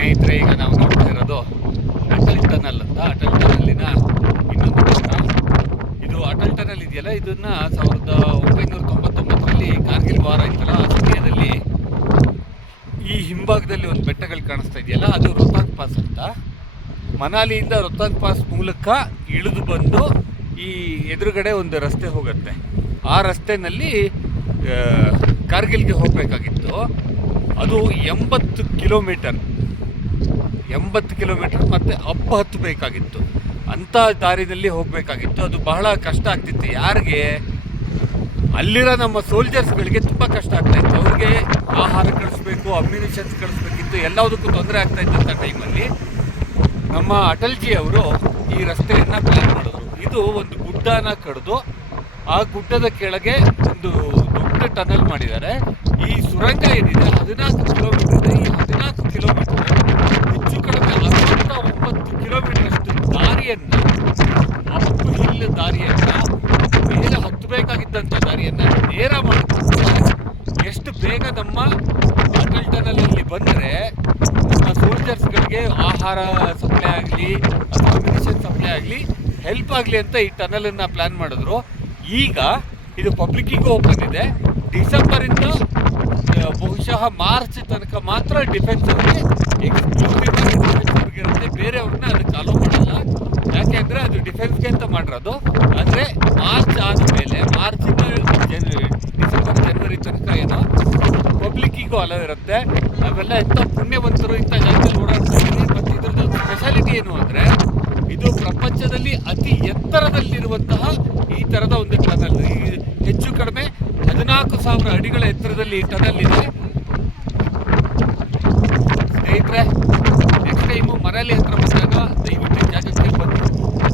ಸ್ನೇಹಿತರೆ, ಈಗ ನಾವು ನೋಡ್ತಾ ಇರೋದು ಅಟಲ್ ಟನಲ್ ಅಂತ ಅಟಲ್ ಟನಲ್ಲಿನ ಇನ್ನೊಂದು ಇದು ಅಟಲ್ ಟನಲ್ ಇದೆಯಲ್ಲ ಇದನ್ನ ಸಾವಿರದ ಒಂಬೈನೂರ ತೊಂಬತ್ತೊಂಬತ್ತರಲ್ಲಿ ಕಾರ್ಗಿಲ್ ವಾರ ಇತ್ತಲ್ಲ ಆ ಸಮಯದಲ್ಲಿ ಈ ಹಿಂಭಾಗದಲ್ಲಿ ಒಂದು ಬೆಟ್ಟಗಳು ಕಾಣಿಸ್ತಾ ಇದೆಯಲ್ಲ, ಅದು ರೊತಾಂಗ್ ಪಾಸ್ ಅಂತ. ಮನಾಲಿಯಿಂದ ರೊತಾಂಗ್ ಪಾಸ್ ಮೂಲಕ ಇಳಿದು ಬಂದು ಈ ಎದುರುಗಡೆ ಒಂದು ರಸ್ತೆ ಹೋಗುತ್ತೆ. ಆ ರಸ್ತೆನಲ್ಲಿ ಕಾರ್ಗಿಲ್ಗೆ ಹೋಗಬೇಕಾಗಿತ್ತು. ಅದು ಎಂಬತ್ತು ಕಿಲೋಮೀಟರ್. ಎಂಬತ್ತು ಕಿಲೋಮೀಟರ್ ಮತ್ತು ಅಪ್ಪ ಹತ್ತಬೇಕಾಗಿತ್ತು ಅಂಥ ದಾರಿನಲ್ಲಿ ಹೋಗಬೇಕಾಗಿತ್ತು. ಅದು ಬಹಳ ಕಷ್ಟ ಆಗ್ತಿತ್ತು. ಯಾರಿಗೆ? ಅಲ್ಲಿರೋ ನಮ್ಮ ಸೋಲ್ಜರ್ಸ್ಗಳಿಗೆ ತುಂಬ ಕಷ್ಟ ಆಗ್ತಾ ಇತ್ತು. ಅವ್ರಿಗೆ ಆಹಾರ ಕಳಿಸ್ಬೇಕು ಅಮ್ಯುನಿಷನ್ಸ್ ಕಳಿಸ್ಬೇಕಿತ್ತು. ಎಲ್ಲದಕ್ಕೂ ತೊಂದರೆ ಆಗ್ತಾ ಇದ್ದಂಥ ಟೈಮಲ್ಲಿ ನಮ್ಮ ಅಟಲ್ಜಿ ಅವರು ಈ ರಸ್ತೆಯನ್ನು ಪ್ಲ್ಯಾನ್ ಮಾಡಿದ್ರು. ಇದು ಒಂದು ಗುಡ್ಡನ ಕಡಿದು ಆ ಗುಡ್ಡದ ಕೆಳಗೆ ಒಂದು ದೊಡ್ಡ ಟನಲ್ ಮಾಡಿದ್ದಾರೆ. ಈ ಸುರಂಗ ಏನಿದೆ, ಹದಿನಾಲ್ಕು ಕಿಲೋಮೀಟರ್ ಇದೆ ಈ ಹದಿನಾಲ್ಕು ಕಿಲೋಮೀಟರ್ ಹೆಚ್ಚು ಕಡಿಮೆ ಅರವತ್ತ ಒಂಬತ್ತು ಕಿಲೋಮೀಟರ್ ಅಷ್ಟು ದಾರಿಯನ್ನ ಅಪ್ ಹಿಲ್ ದಾರಿಯನ್ನ, ಬೇಗ ಹತ್ತಬೇಕಾಗಿದ್ದಂಥ ದಾರಿಯನ್ನ ನೇರ ಮಾಡಿದ್ರೆ ಎಷ್ಟು ಬೇಗ ನಮ್ಮ ಅಟಲ್ ಟನಲ್ ಅಲ್ಲಿ ಬಂದರೆ ನಮ್ಮ ಸೋಲ್ಜರ್ಸ್ಗಳಿಗೆ ಆಹಾರ ಸಪ್ಲೈ ಆಗಲಿ, ಅಥವಾ ಸಪ್ಲೈ ಆಗಲಿ ಹೆಲ್ಪ್ ಆಗಲಿ ಅಂತ ಈ ಟನಲನ್ನು ಪ್ಲಾನ್ ಮಾಡಿದ್ರು. ಈಗ ಇದು ಪಬ್ಲಿಕ್ಕಿಗೂ ಓಪನ್ ಇದೆ. ಡಿಸೆಂಬರಿಂದ ಬಹುಶಃ ಮಾರ್ಚ್ ತನಕ ಮಾತ್ರ ಡಿಫೆನ್ಸ್ ಅವ್ರಿಗೆ ಎಕ್ಸ್ಕ್ಲೂಸಿವ್ ಡಿಫೆನ್ಸ್ ಅವ್ರಿಗೆ ಇರುತ್ತೆ ಬೇರೆಯವ್ರನ್ನ ಅದಕ್ಕೆ ಅಲೋ ಮಾಡಲ್ಲ. ಡಿಫೆನ್ಸ್ಗೆ ಅಂತ ಮಾಡಿರೋದು. ಆದರೆ ಮಾರ್ಚ್ ಆದಮೇಲೆ ಮಾರ್ಚಿಂದ ಜನವರಿ ಡಿಸೆಂಬರ್ ಜನವರಿ ತನಕ ಏನೋ ಪಬ್ಲಿಕ್ಕಿಗೂ ಅಲೋ ಇರುತ್ತೆ. ನಾವೆಲ್ಲ ಎಂಥ ಪುಣ್ಯವಂತರು, ಇಂಥ ಜಾಗದಲ್ಲಿ ಓಡಾಡ್ತಾ ಇದ್ದೀವಿ. ಮತ್ತು ಇದ್ರದ್ದು ಸ್ಪೆಷಾಲಿಟಿ ಏನು ಅಂದರೆ, ಇದು ಪ್ರಪಂಚದಲ್ಲಿ ಅತಿ ಎತ್ತರದಲ್ಲಿರುವಂತಹ ಈ ಥರದ ಒಂದು ಟನಲ್ ಈ ಹೆಚ್ಚು ಕಡಿಮೆ ಹದಿನಾಲ್ಕು ಸಾವಿರ ಅಡಿಗಳ ಎತ್ತರದಲ್ಲಿ ಈ ಟನಲ್ ಇದೆ. ಸ್ನೇಹಿತರೆ